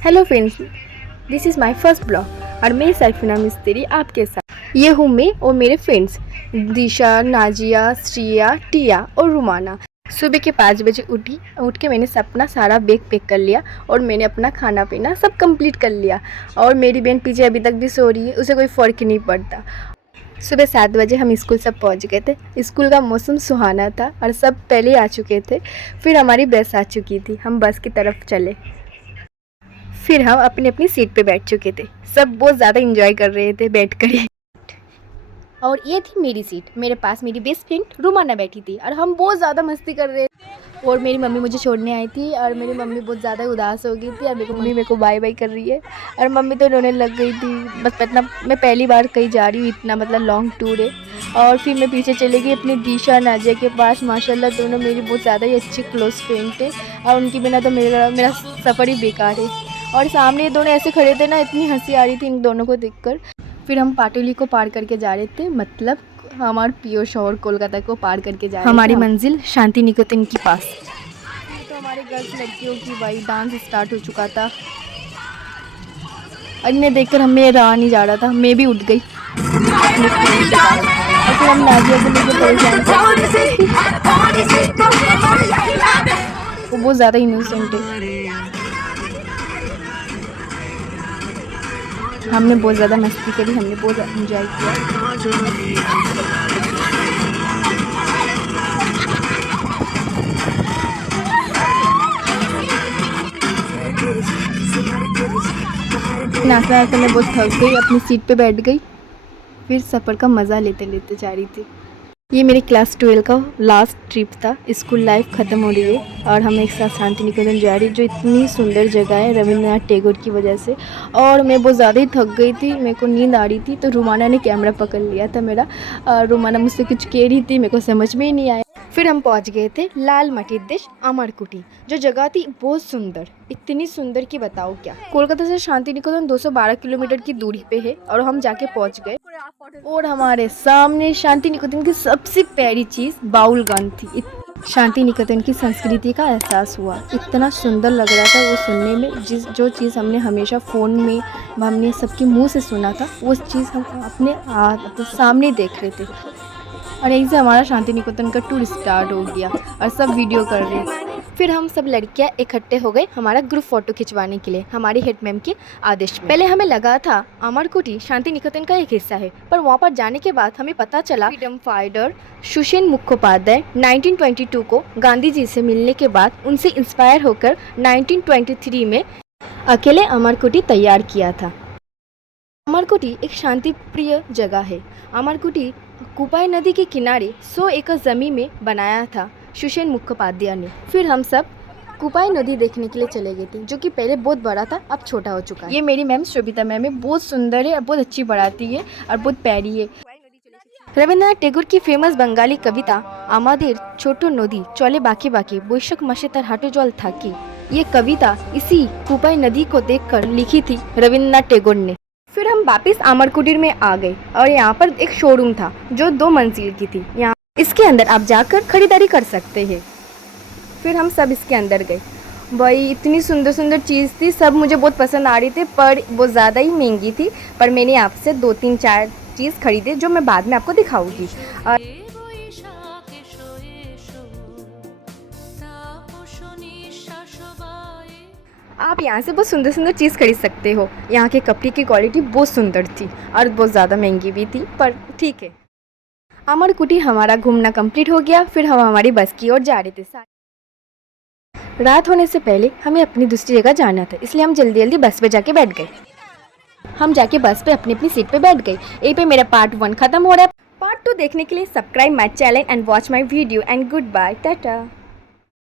Hello friends, this is my first blog और मैं सरफिना मिस्त्री आपके साथ। ये हूँ मैं और मेरे फ्रेंड्स दिशा, नाजिया, श्रिया, टिया और रुमाना। सुबह के 5 बजे उठ के मैंने अपना सारा बैग पैक कर लिया और मैंने अपना खाना पीना सब कंप्लीट कर लिया। और मेरी बहन पीछे अभी तक भी सो रही है, उसे कोई फ़र्क नहीं पड़ता। सुबह 7 बजे हम स्कूल सब पहुंच गए थे। स्कूल का मौसम सुहाना था और सब पहले आ चुके थे। फिर हमारी बस आ चुकी थी, हम बस की तरफ चले। फिर हम अपनी अपनी सीट पे बैठ चुके थे। सब बहुत ज़्यादा इंजॉय कर रहे थे बैठकर। और ये थी मेरी सीट, मेरे पास मेरी बेस्ट फ्रेंड रुमाना बैठी थी और हम बहुत ज़्यादा मस्ती कर रहे थे। और मेरी मम्मी मुझे छोड़ने आई थी और मेरी मम्मी बहुत ज़्यादा उदास हो गई थी और मेरे को बाय बाय कर रही है और मम्मी तो रोने लग गई थी। बस इतना, मैं पहली बार कहीं जा रही हूँ, इतना मतलब लॉन्ग टूर है। और फिर मैं पीछे चली गई अपनी दिशा नाजिया के पास। माशाल्लाह दोनों मेरी बहुत ज़्यादा ही अच्छी क्लोज फ्रेंड थे और उनके बिना तो मेरा सफ़र ही बेकार है। और सामने ये दोनों ऐसे खड़े थे ना, इतनी हंसी आ रही थी इन दोनों को देखकर। फिर हम पाटोली को पार करके जा रहे थे, मतलब हमारे पियो शहर कोलकाता को पार करके जा रहे थे। हमारी मंजिल शांति निकेतन के पास। तो हमारे गर्ल्स लड़कियों की भाई डांस स्टार्ट हो चुका था और इन्हें देखकर हमें रहा नहीं जा रहा था। मैं भी उठ गई अपने फ्रेंड के पास और फिर हम नाजिया को लेकर परेशान थे। वो बहुत ज़्यादा इनोसेंट है। हमने बहुत ज़्यादा मस्ती करी, हमने बहुत एंजॉय किया। नाचते नाचते मैं बहुत थक गई, अपनी सीट पे बैठ गई। फिर सफ़र का मज़ा लेते लेते जा रही थी। ये मेरी क्लास 12 का लास्ट ट्रिप था। स्कूल लाइफ ख़त्म हो रही है और हम एक साथ शांति निकेतन जा रही, जो इतनी सुंदर जगह है रविंद्रनाथ टैगोर की वजह से। और मैं बहुत ज़्यादा ही थक गई थी, मेरे को नींद आ रही थी, तो रुमाना ने कैमरा पकड़ लिया था मेरा। रुमाना मुझसे कुछ कह रही थी, मेरे को समझ में ही नहीं आया। फिर हम पहुंच गए थे लाल मटी देश अमरकुटी, जो जगह थी बहुत सुंदर, इतनी सुंदर कि बताओ क्या। कोलकाता से शांति निकेतन 212 किलोमीटर की दूरी पे है और हम जाके पहुंच गए। और हमारे सामने शांति निकेतन की सबसे प्यारी चीज़ बाउल गान थी। शांति निकेतन की संस्कृति का एहसास हुआ, इतना सुंदर लग रहा था वो सुनने में। जो चीज़ हमने हमेशा फ़ोन में हमने सबके मुंह से सुना था, वो चीज़ हम अपने सामने देख रहे थे। और यहीं से हमारा शांति निकेतन का टूर स्टार्ट हो गया और सब वीडियो कर रहे थे। फिर हम सब लड़कियां इकट्ठे हो गए हमारा ग्रुप फ़ोटो खिंचवाने के लिए, हमारी हेड मैम के आदेश में। पहले हमें लगा था अमरकुटी शांति निकेतन का एक हिस्सा है, पर वहाँ पर जाने के बाद हमें पता चला फ्रीडम फाइटर सुसेन मुखोपाध्याय 1922 को गांधी जी से मिलने के बाद उनसे इंस्पायर होकर 1923 में अकेले अमरकुटी तैयार किया था। अमरकुटी एक शांति प्रिय जगह है। अमरकुटी कुपाई नदी के किनारे 100 एकड़ ज़मीन में बनाया था सुसेन मुखोपाध्याय ने। फिर हम सब कुपाई नदी देखने के लिए चले गए थे, जो कि पहले बहुत बड़ा था, अब छोटा हो चुका है। ये मेरी मैम शोभिता मैम है, बहुत सुंदर है और बहुत अच्छी पढ़ाती है और बहुत प्यारी है। रविंद्रनाथ टैगोर की फेमस बंगाली कविता आमादेर छोटो नदी चले बाकी बाकी बैशाख मासे तार हाटो जल थाके, ये कविता इसी कुपाई नदी को देखकर लिखी थी रविंद्रनाथ टैगोर ने। फिर हम वापस अमरकुटीर में आ गए और यहाँ पर एक शोरूम था जो 2 मंजिल की थी। यहाँ इसके अंदर आप जाकर खरीदारी कर सकते हैं। फिर हम सब इसके अंदर गए। भाई इतनी सुंदर सुंदर चीज़ थी, सब मुझे बहुत पसंद आ रही थी, पर बहुत ज़्यादा ही महंगी थी। पर मैंने आपसे 2-3-4 चीज़ खरीदे जो मैं बाद में आपको दिखाऊंगी। आप यहाँ से बहुत सुंदर सुंदर चीज़ खरीद सकते हो। यहाँ के कपड़े की क्वालिटी बहुत सुंदर थी और बहुत ज़्यादा महंगी भी थी, पर ठीक है। अमरकुटी हमारा घूमना कंप्लीट हो गया। फिर हम हमारी बस की ओर जा रहे थे। रात होने से पहले हमें अपनी दूसरी जगह जाना था, इसलिए हम जल्दी जल्दी बस पे जाके बैठ गए। हम जाके बस पे अपनी अपनी सीट पे बैठ गए। यहीं पे मेरा पार्ट 1 खत्म हो रहा है। पार्ट 2 देखने के लिए subscribe my channel and watch my video and goodbye, Tata.